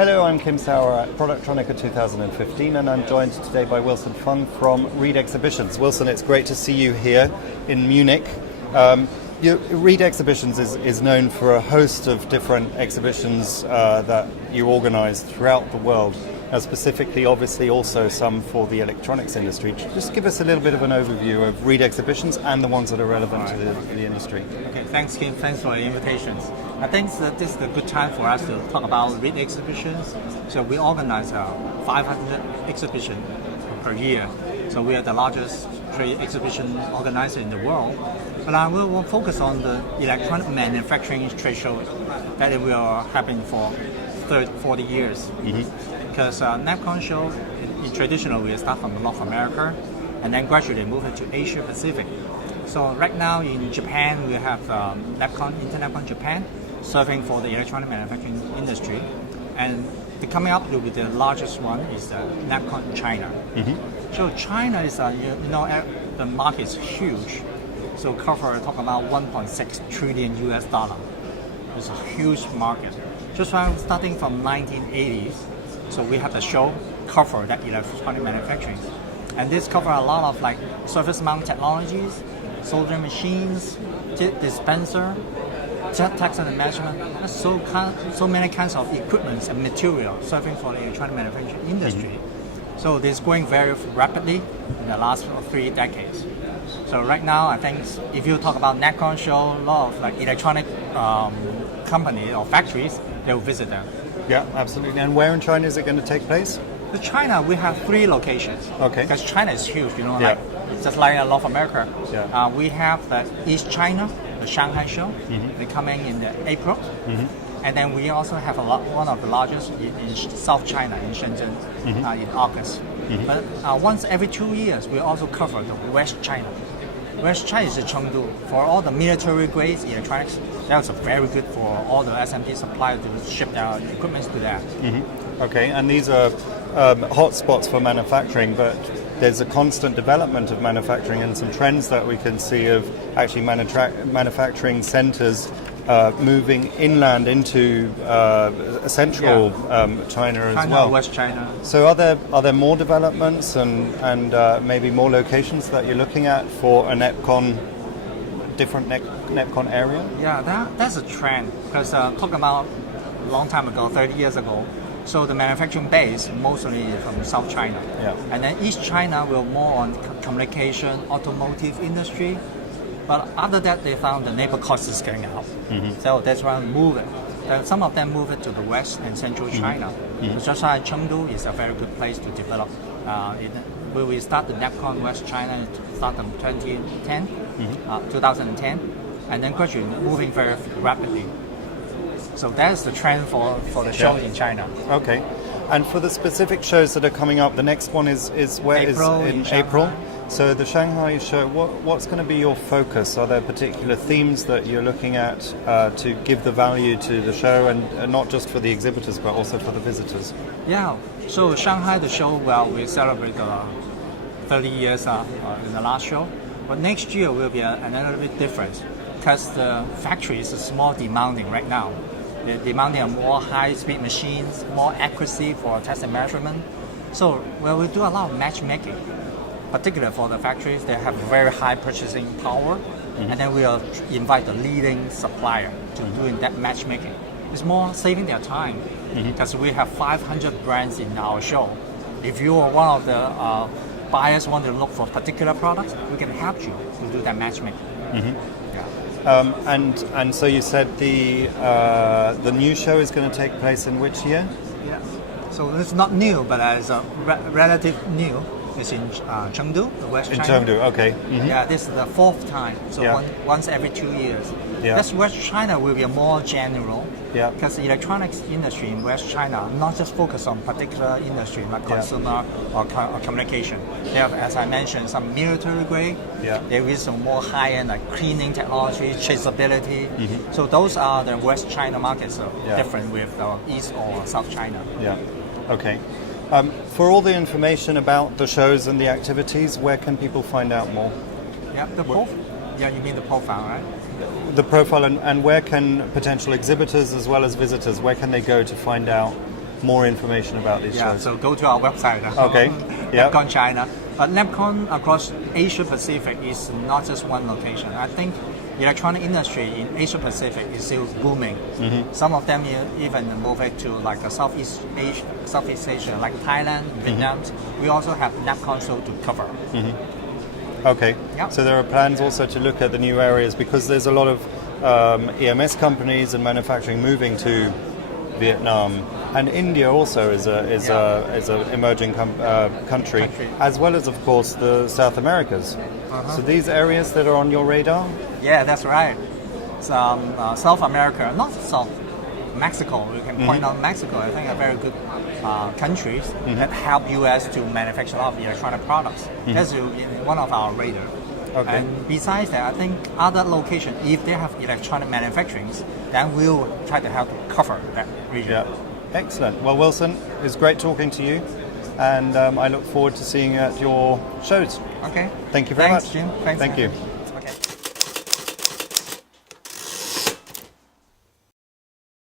Hello, I'm Kim Sauer at Productronica 2015, and I'm joined today by Wilson Fung from Reed Exhibitions. Wilson, it's great to see you here in Munich. Reed Exhibitions is known for a host of different exhibitions that you organize throughout the world. Specifically, obviously, also some for the electronics industry. Just give us a little bit of an overview of Reed Exhibitions and the ones that are relevant to the industry. Okay, thanks, Kim. Thanks for the invitations. I think that this is a good time for us to talk about Reed Exhibitions. So we organize 500 exhibitions per year. So we are the largest trade exhibition organizer in the world. But I will focus on the electronic manufacturing trade show that we are having for 40 years. Because Nepcon show, traditionally we start from North America and then gradually move it to Asia Pacific. So right now in Japan we have Nepcon, Nepcon Japan, serving for the electronic manufacturing industry. And coming up with the largest one is Nepcon China. So China is, the market is huge. So talk about 1.6 trillion US dollar. It's a huge market. Just starting from 1980s. So we have the show cover that electronic manufacturing, and this cover a lot of like surface mount technologies, soldering machines, dispenser, test and measurement. There's so many kinds of equipment and material serving for the electronic manufacturing industry. So this is growing very rapidly in the last 3 decades. So right now, I think if you talk about Nepcon show, a lot of like electronic companies or factories, they will visit them. Yeah, absolutely. And where in China is it going to take place? In China, we have 3 locations. Okay. Because China is huge, just like North America. Yeah. We have the East China, the Shanghai show. They're coming in April. And then we also have one of the largest in South China, in Shenzhen, in August. But once every 2 years, we also cover the West China. West China is Chengdu. For all the military grades electronics, that's very good for all the SMT suppliers to ship their equipment to that. Okay, and these are hotspots for manufacturing, but there's a constant development of manufacturing and some trends that we can see of actually manufacturing centers moving inland into central China as well. West China. So are there more developments and maybe more locations that you're looking at for a different Nepcon area? Yeah, that's a trend. Because talk about a long time ago, 30 years ago, so the manufacturing base mostly from South China. Yeah. And then East China will more on communication, automotive industry. But after that, they found the labor cost is going up. So that's why we move it. Some of them move it to the west and central China. So just like Chengdu is a very good place to develop. We start the Nepcon West China start in 2010, and then gradually moving very rapidly. So that's the trend for the show in China. Okay. And for the specific shows that are coming up, the next one is in April. So the Shanghai show, what's going to be your focus? Are there particular themes that you're looking at to give the value to the show, and not just for the exhibitors, but also for the visitors? Yeah, so Shanghai, the show, we celebrate 30 years in the last show. But next year will be another bit different because the factory is more demanding right now. They're demanding more high-speed machines, more accuracy for test and measurement. So we do a lot of matchmaking. Particularly for the factories, they have very high purchasing power, and then we'll invite the leading supplier to doing that matchmaking. It's more saving their time because we have 500 brands in our show. If you are one of the buyers want to look for particular products, we can help you to do that matchmaking. And so you said the new show is going to take place in which year? Yeah, so it's not new, but it's relative new. It's in Chengdu, the West China. In Chengdu, okay. Yeah, this is the 4th time, so once every 2 years. Yeah. That's West China will be more general, because the electronics industry in West China not just focus on particular industry like consumer or communication. They have, as I mentioned, some military grade. There is some more high-end like cleaning technology, traceability. So those are the West China markets different with East or South China. Yeah, okay. For all the information about the shows and the activities, where can people find out more? Yeah, you mean the profile, right? The profile, and where can potential exhibitors as well as visitors, where can they go to find out more information about these Yeah, shows? so go to our website. Okay. Yeah. Nepcon China. But Nepcon across Asia Pacific is not just one location. I think electronic industry in Asia Pacific is still booming. Some of them even move it to like the Southeast Asia, like Thailand, Vietnam. We also have Nepcon show to cover. Okay. Yeah. So there are plans also to look at the new areas because there's a lot of EMS companies and manufacturing moving to Vietnam, and India also is a emerging country, as well as of course the South Americas. So these areas that are on your radar. Yeah, that's right. South America, not South Mexico. We can point out Mexico. I think are very good countries that help US to manufacture a lot of electronic products. That's one of our radar. Okay. And besides that, I think other locations, if they have electronic manufacturing, then we'll try to help cover that region. Yeah. Excellent. Well, Wilson, it's great talking to you, and I look forward to seeing you at your shows. Okay. Thank you very Thanks, much. Jim. Thanks, Thank man. you.